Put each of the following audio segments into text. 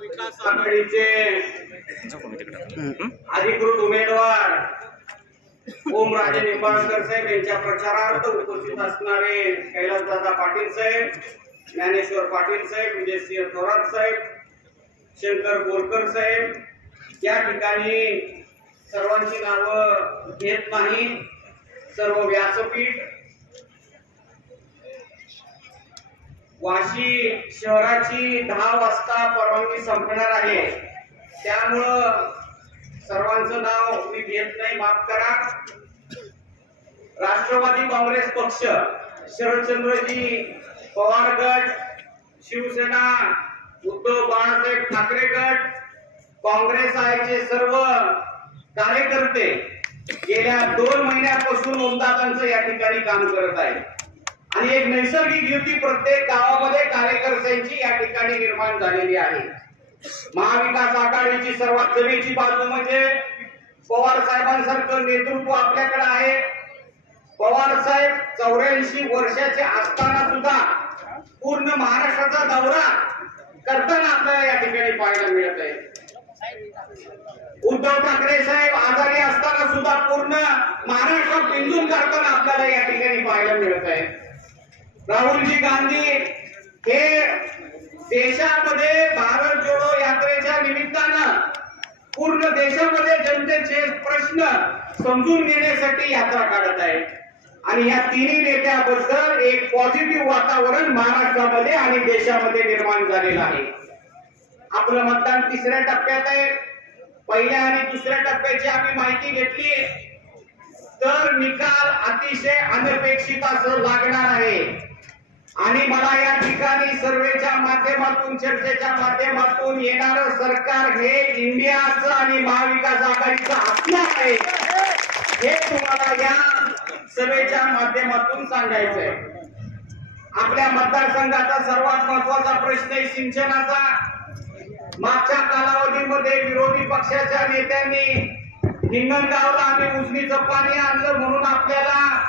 विकास आघाडीचे अधिकृत उमेदवार ओमराजे निंबाळकर साहेब यांच्या प्रचारार्थ उपस्थित असणारे कैलासदादा पाटील साहेब ज्ञानेश्वर पाटील साहेब विजयसिंह थोरात साहेब शंकर बोरकर साहेब या ठिकाणी सर्वांची नावं घेत नाही. सर्व व्यासपीठ वाशी शहराची दहा वाजता परवानगी संपणार आहे. त्यामुळं सर्वांचं नाव मी घेत नाही माफ करा. राष्ट्रवादी काँग्रेस पक्ष शरदचंद्रजी पवार गट शिवसेना उद्धव बाळासाहेब ठाकरे गट काँग्रेस आयचे सर्व कार्यकर्ते गेल्या दोन महिन्यापासून ओमदादांचं या ठिकाणी काम करत आहे आणि एक नैसर्गिक युती प्रत्येक गावामध्ये कार्यकर्त्यांची या ठिकाणी निर्माण झालेली आहे. महाविकास आघाडीची सर्वात जमेची बाजू म्हणजे पवार साहेबांसारखं नेतृत्व आपल्याकडे आहे. पवार साहेब चौऱ्याऐंशी वर्षाचे असताना सुद्धा पूर्ण महाराष्ट्राचा दौरा करताना आपल्याला या ठिकाणी पाहायला मिळत आहे. उद्धव ठाकरे साहेब आजारी असताना सुद्धा पूर्ण महाराष्ट्र पिंजून करताना आपल्याला या ठिकाणी पाहायला मिळत आहे. राहुलजी गांधी हे देशामध्ये भारत जोडो यात्रेच्या निमित्तानं पूर्ण देशामध्ये जनतेचे प्रश्न समजून घेण्यासाठी यात्रा काढत आहे. आणि या तिन्ही नेत्याबद्दल एक पॉझिटिव्ह वातावरण महाराष्ट्रामध्ये आणि देशामध्ये निर्माण झालेलं आहे. आपलं मतदान तिसऱ्या टप्प्यात आहे. पहिल्या आणि दुसऱ्या टप्प्याची आम्ही माहिती घेतली तर निकाल अतिशय अनपेक्षित असं लागणार आहे. आणि मला या ठिकाणी सर्वेच्या माध्यमातून चर्चेच्या माध्यमातून येणार सरकार हे इंडियाचं आणि महाविकास आघाडीचं हत्यार आहे. हे तुम्हाला या सभेच्या माध्यमातून सांगायचंय. आपल्या मतदारसंघाचा सर्वात महत्त्वाचा प्रश्न आहे सिंचनाचा. मागच्या कालावधीमध्ये विरोधी पक्षाच्या नेत्यांनी हिंगणगावला आम्ही उजनीचं पाणी आणलं म्हणून आपल्याला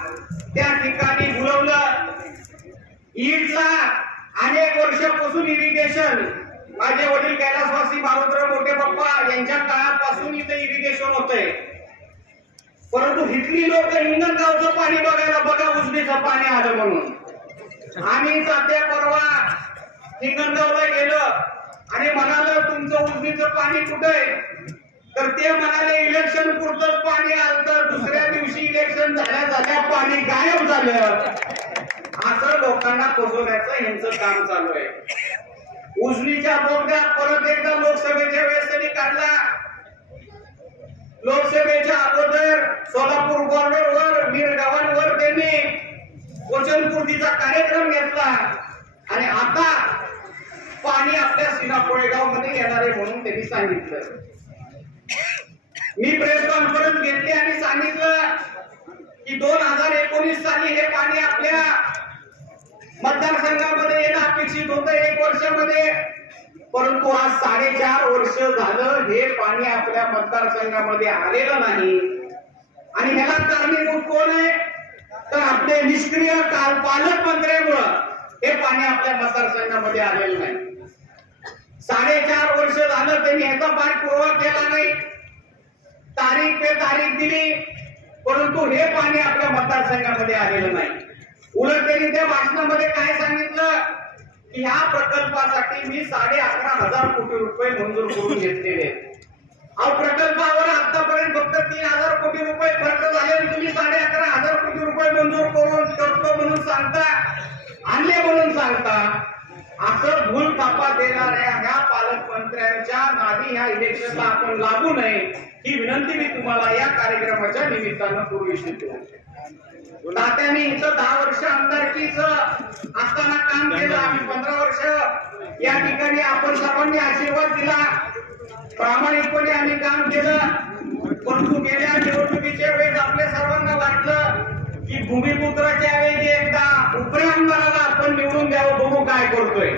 त्या ठिकाणी बोलवलं. ईडचा अनेक वर्षापासून इरिगेशन माझे वडील कैलासवासी बाळोदराव मोठे पप्पा यांच्या काळापासून इथे इरिगेशन होतंय. परंतु हिथली लोक हिंगणगावचं पाणी बघायला बघा उजनीचं पाणी आलं म्हणून. आम्ही सध्या परवा हिंगणगावला गेलो आणि म्हणाल तुमचं उजनीचं पाणी कुठंय तर ते म्हणाले इलेक्शन पुरतच पाणी आलं तर दुसऱ्या दिवशी इलेक्शन झाल्या झाल्या पाणी गायब झालं. असं लोकांना फसवण्याचं यांचं काम चालू आहे. उजनीच्या बोगद्यात परत एकदा लोकसभेच्या वेळेस त्यांनी काढला. लोकसभेच्या अगोदर सोलापूर बॉर्डरवर मीर गावांवर त्यांनी वचनपूर्तीचा कार्यक्रम घेतला. आणि आता पाणी आपल्या सीना कोळेगावमध्ये येणार आहे म्हणून त्यांनी सांगितलं. मी प्रेस कॉन्फरन्स घेतली आणि सांगितलं की दोन हजार एकोणीस साली हे पाणी आपल्या मतदारसंघामध्ये येणं अपेक्षित होतं एक वर्षामध्ये. परंतु आज साडेचार वर्ष झालं हे पाणी आपल्या मतदारसंघामध्ये आलेलं नाही. आणि ह्याला कारणीभूत कोण आहे? तर आपले निष्क्रिय काल पालकमंत्र्यामुळं हे पाणी आपल्या मतदारसंघामध्ये आलेलं नाही. साडेचार वर्ष झालं त्यांनी ह्याचा पाठपुरावा केला नाही. तारीख पे तारीख दिली परंतु हे पाणी आपल्या मतदारसंघामध्ये आलेलं नाही. उलट त्यांनी त्या भाषणामध्ये काय सांगितलं? की ह्या प्रकल्पासाठी मी साडे अकरा हजार कोटी रुपये मंजूर करून घेतलेले अहो प्रकल्पावर आतापर्यंत फक्त तीन हजार कोटी रुपये खर्च झाले तुम्ही साडे अकरा हजार कोटी रुपये मंजूर करून करतो म्हणून सांगता? आणले म्हणून सांगता? असं भूल थापा देणाऱ्या ह्या पालकमंत्र्यांच्या नादी ह्या इलेक्शनला आपण लागू नये. ही विनंती मी तुम्हाला या कार्यक्रमाच्या निमित्तानं करू इच्छितो तात्याने इथं दहा वर्ष आमदारकीचं असताना काम केलं. आम्ही पंधरा वर्ष या ठिकाणी आपण सर्वांनी आशीर्वाद दिला. प्रामाणिकपणे आम्ही काम केलं. परंतु गेल्या निवडणुकीच्या वेळेस आपल्या सर्वांना वाटलं की भूमिपुत्राच्या वेळी एकदा उपरे आमदाराला आपण निवडून द्यावं बघू काय करतोय.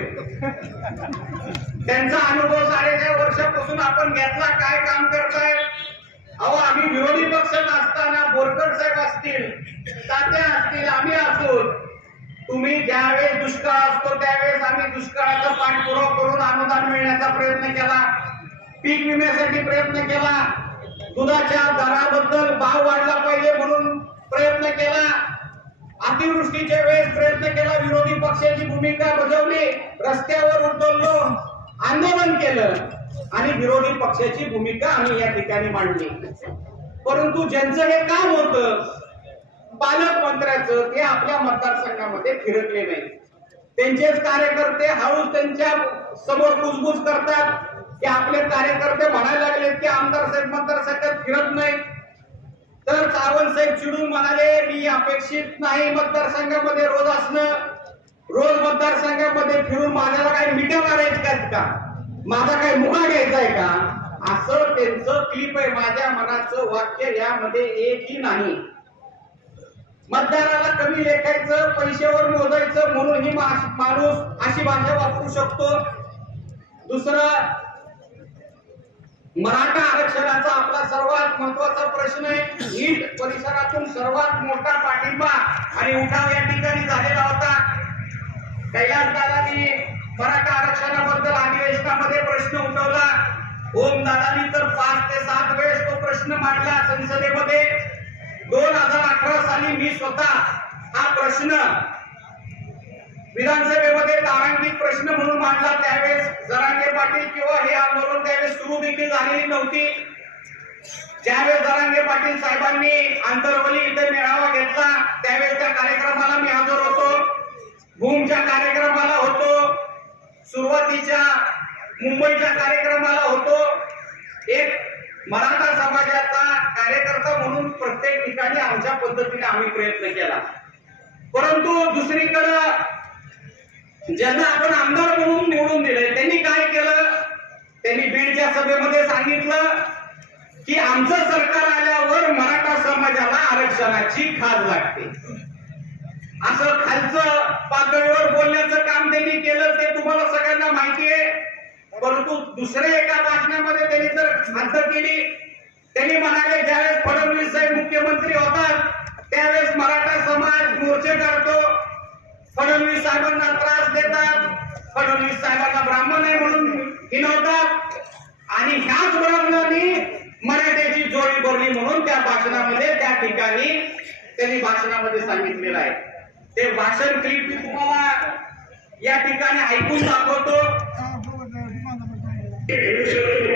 त्यांचा अनुभव साडेचार वर्षापासून आपण घेतला काय काम करताय. अहो आम्ही विरोधी पक्ष नसताना बोरकर साहेब असतील तात्या असतील आम्ही असो तुम्ही ज्यावेळेस दुष्काळ असतो त्यावेळेस आम्ही दुष्काळाचा पाठपुरावा करून अनुदान मिळण्याचा प्रयत्न केला पीक विम्यासाठी प्रयत्न केला दुधाच्या दराबद्दल भाव वाढला पाहिजे म्हणून प्रयत्न केला. अतिवृष्टीच्या वेळेस प्रयत्न केला विरोधी पक्षाची भूमिका बजावली रस्त्यावर उतरलो आंदोलन केलं. आणि विरोधी पक्षाची भूमिका आम्ही या ठिकाणी मांडली. परंतु ज्यांचं हे काम होतं पालकमंत्र्याचं ते आपल्या मतदारसंघामध्ये फिरकले नाही त्यांचेच कार्यकर्ते हळूच त्यांच्यासमोर कुजबुज करतात. की आपले कार्यकर्ते म्हणायला लागले की आमदार साहेब मतदारसंघात फिरत नाही तर सावंत साहेब चिडून म्हणाले मी अपेक्षित नाही मतदारसंघामध्ये रोज असणं. रोज मतदारसंघामध्ये फिरून माझ्याला काही मिठ्या मारायची का माझा काही मुका घ्यायचा आहे का? असं त्यांचं क्लिप आहे माझ्या मनाचं वाक्य यामध्ये एकही नाही. मतदाराला कमी लेखायचं पैशावर मोजायचं म्हणून ही माणूस अशी भाषा वापरू शकतो. दुसरं मराठा आरक्षणाचा आपला सर्वात महत्त्वाचा प्रश्न आहे. नीट परिसरातून सर्वात मोठा पाठिंबा आणि उठाव या ठिकाणी झालेला होता. कैलास दादांनी मराठा आरक्षणाबद्दल अधिवेशनामध्ये प्रश्न उठवला. ओम दादानी तर पाच ते सात वेळेस तो प्रश्न मांडला संसदेमध्ये. दोन हजार अठरा साली मी स्वतः हा प्रश्न विधानसभेमध्ये तारांकित प्रश्न म्हणून मांडला. त्यावेळेस जरांगे पाटील किंवा हे आंदोलन त्यावेळेस सुरू देखील झालेली नव्हती. ज्यावेळेस जरांगे पाटील साहेबांनी आंतरवली इथे मेळावा घेतला त्यावेळेस त्या कार्यक्रम मी हजर होतो भूमच्या कार्यक्रमाला होतो सुरुवातीच्या मुंबईच्या कार्यक्रमाला होतो. एक मराठा समाजाचा कार्यकर्ता म्हणून प्रत्येक ठिकाणी आमच्या पद्धतीने आम्ही प्रयत्न केला. परंतु दुसरीकडं ज्यांना आपण आमदार म्हणून निवडून दिले त्यांनी काय केलं? त्यांनी बीडच्या सभेमध्ये सांगितलं की आमचं सरकार आल्यावर मराठा समाजाला आरक्षणाची खाज लागते. असं खालचं पातळीवर बोलण्याचं काम त्यांनी केलं ते तुम्हाला सगळ्यांना माहिती आहे. परंतु दुसऱ्या एका भाषणामध्ये त्यांनी जर हद्द केली त्यांनी म्हणाले ज्यावेळेस फडणवीस साहेब मुख्यमंत्री होतात त्यावेळेस मराठा समाज मोर्चे काढतो. फडणवीस साहेबांना त्रास देतात. फडणवीस साहेबांना ब्राह्मण आहे म्हणून हिनवतात. आणि ह्याच ब्राह्मणांनी मराठ्याची जोडी भरली म्हणून त्या भाषणामध्ये त्या ठिकाणी त्यांनी भाषणामध्ये सांगितलेलं आहे. ते भाषण क्लिप तुम्हाला या ठिकाणी ऐकून दाखवतो. मराठा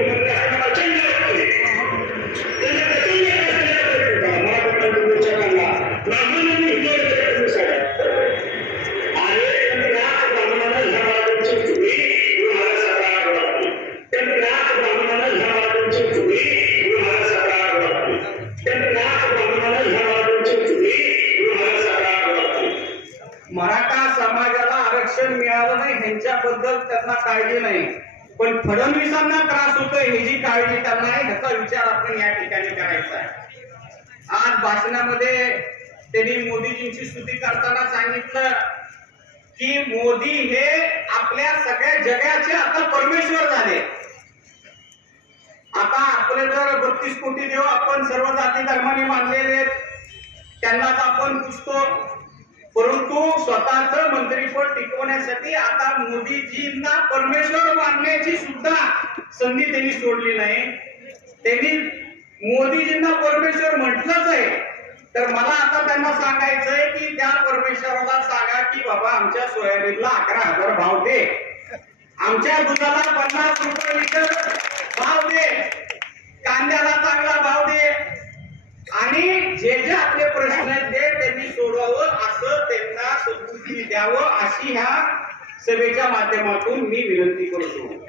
ठिकाणी करायचं आहे. आज भाषणामध्ये त्यांनी मोदीजींची स्तुती करताना सांगितलं की मोदी हे आपल्या सगळ्या जगाचे आता परमेश्वर झाले. आता आपले जर बत्तीस कोटी देव आपण सर्व जाती धर्माने मानलेले त्यांनाच आपण पुजतो. परंतु स्वतःच मंत्रीपद टिकवण्यासाठी आता मोदीजींना परमेश्वर मानण्याची सुद्धा संधी त्यांनी सोडली नाही. त्यांनी मोदीजींना परमेश्वर म्हटलंच आहे. तर मला आता त्यांना सांगायचंय की त्या परमेश्वराला सांगा की बाबा आमच्या सोयाबीनला अकरा हजार भाव दे. आमच्या दुधाला पन्नास रुपये लिटर भाव दे. कांद्याला चांगला भाव दे. आणि जे जे आपले प्रश्न आहेत ते त्यांनी सोडवावं असं त्यांना समजुती द्यावं अशी ह्या सभेच्या माध्यमातून मी विनंती करतो.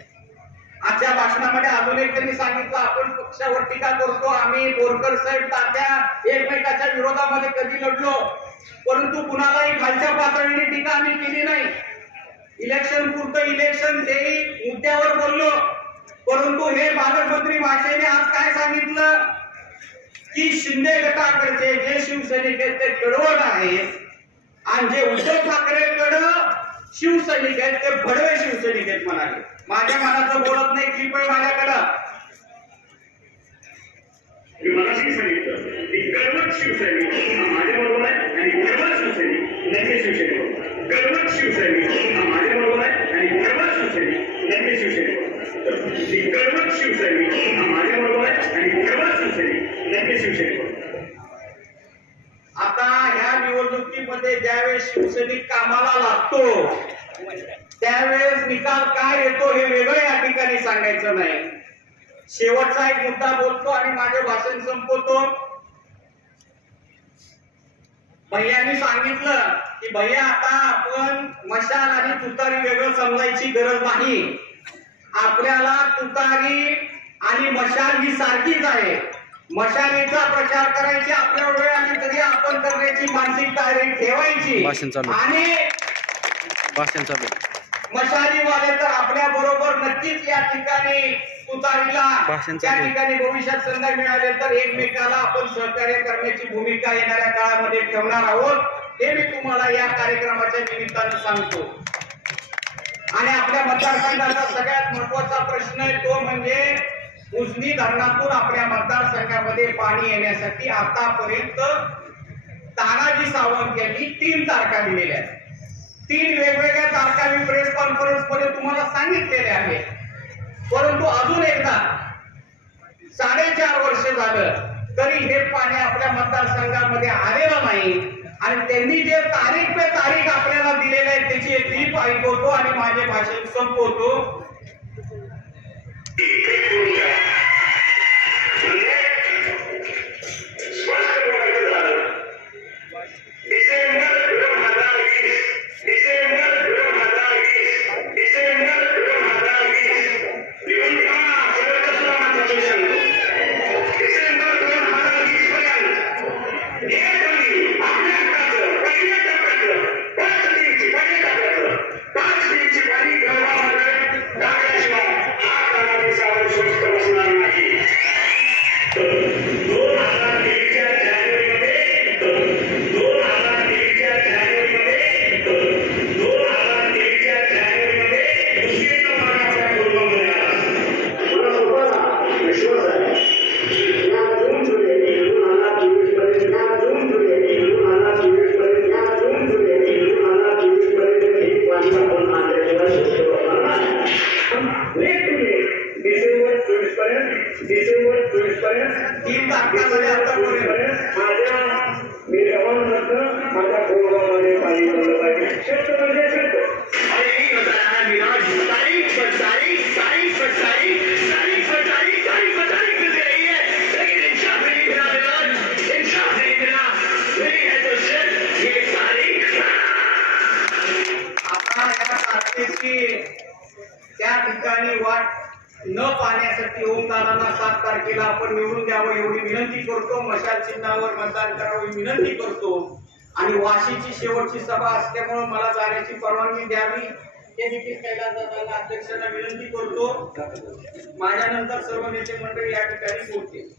आजच्या भाषणामध्ये अजून एक त्यांनी सांगितलं आपण पक्षावर टीका करतो आम्ही बोरकर साहेब तात्या एकमेकाच्या विरोधामध्ये कधी लढलो? परंतु कुणालाही खालच्या पातळीने टीका आम्ही केली नाही. इलेक्शन पुरतं इलेक्शन हे मुद्द्यावर बोललो. परंतु हे पालकमंत्री भाषेने आज काय सांगितलं? की शिंदे गटाकडचे जे शिवसैनिक आहेत ते कडवट आहेत आणि जे उद्धव ठाकरेकडं शिवसैनिक आहेत ते भडवे शिवसैनिक आहेत म्हणाले. माझ्या मनाचं बोलत नाही क्लिप आहे माझ्याकडं. मी सांगितलं शिवसैनिक माझ्या बरोबर आहे आणि शिवसैनिक शिवसैनिक आहे. शिवसैनिक आणि शिवसैनिक शिवसैनिक शिवसैनिक आहे शिवसैनिक शिवसैनिक आता ह्या निवडणुकीमध्ये ज्यावेळेस शिवसैनिक कामाला लागतो त्यावेळेस निकाल काय येतो हे वेगळं या ठिकाणी सांगायचं नाही. शेवटचा एक मुद्दा बोलतो आणि माझे भाषण संपवतो. भैयानी सांगितलं की भैया आता आपण मशाल आणि तुतारी वेगळं समजायची गरज नाही. आपल्याला तुतारी आणि मशाल ही सारखीच आहे. मशालीचा प्रचार करायची आपल्या वेळ आली तरी आपण करण्याची मानसिक तयारी ठेवायची. आणि भाषण चालू आहे. मशालीवाले तर आपल्या बरोबर नक्कीच या ठिकाणी भाषण त्या. ठिकाणी भविष्यात संधी मिळाले तर एकमेकाला आपण सहकार्य करण्याची भूमिका येणाऱ्या काळामध्ये ठेवणार आहोत हे मी तुम्हाला या कार्यक्रमाच्या निमित्तानं सांगतो आणि आपल्या मतदारसंघाचा सगळ्यात महत्त्वाचा प्रश्न आहे तो म्हणजे उजनी धरणातून आपल्या मतदारसंघामध्ये पाणी येण्यासाठी आतापर्यंत तानाजी सावंत यांनी तीन तारखा दिलेल्या आहेत तीन वेगवेगळ्या तारखा मी प्रेस कॉन्फरन्समध्ये तुम्हाला सांगितलेले आहे. परंतु अजून एकदा साडेचार वर्ष झालं तरी हे पाणी आपल्या मतदारसंघामध्ये आलेलं नाही. आणि त्यांनी जे तारीख पे तारीख आपल्याला दिलेलं आहे त्याची एक क्लिप ऐकवतो आणि माझे भाषण संपवतो. क्या ठिकाणी वाट न पाहण्यासाठी ओमदारांना सात तारखेला आपण निवडून द्यावं एवढी विनंती करतो. मशाल चिन्हावर मतदान करावं ही विनंती करतो. आणि वाशीची शेवटची सभा असल्यामुळे मला जाण्याची परवानगी द्यावी. हे देखील कैलासदादांना अध्यक्षांना विनंती करतो. माझ्यानंतर सर्व नेते मंडळी या ठिकाणी बोलते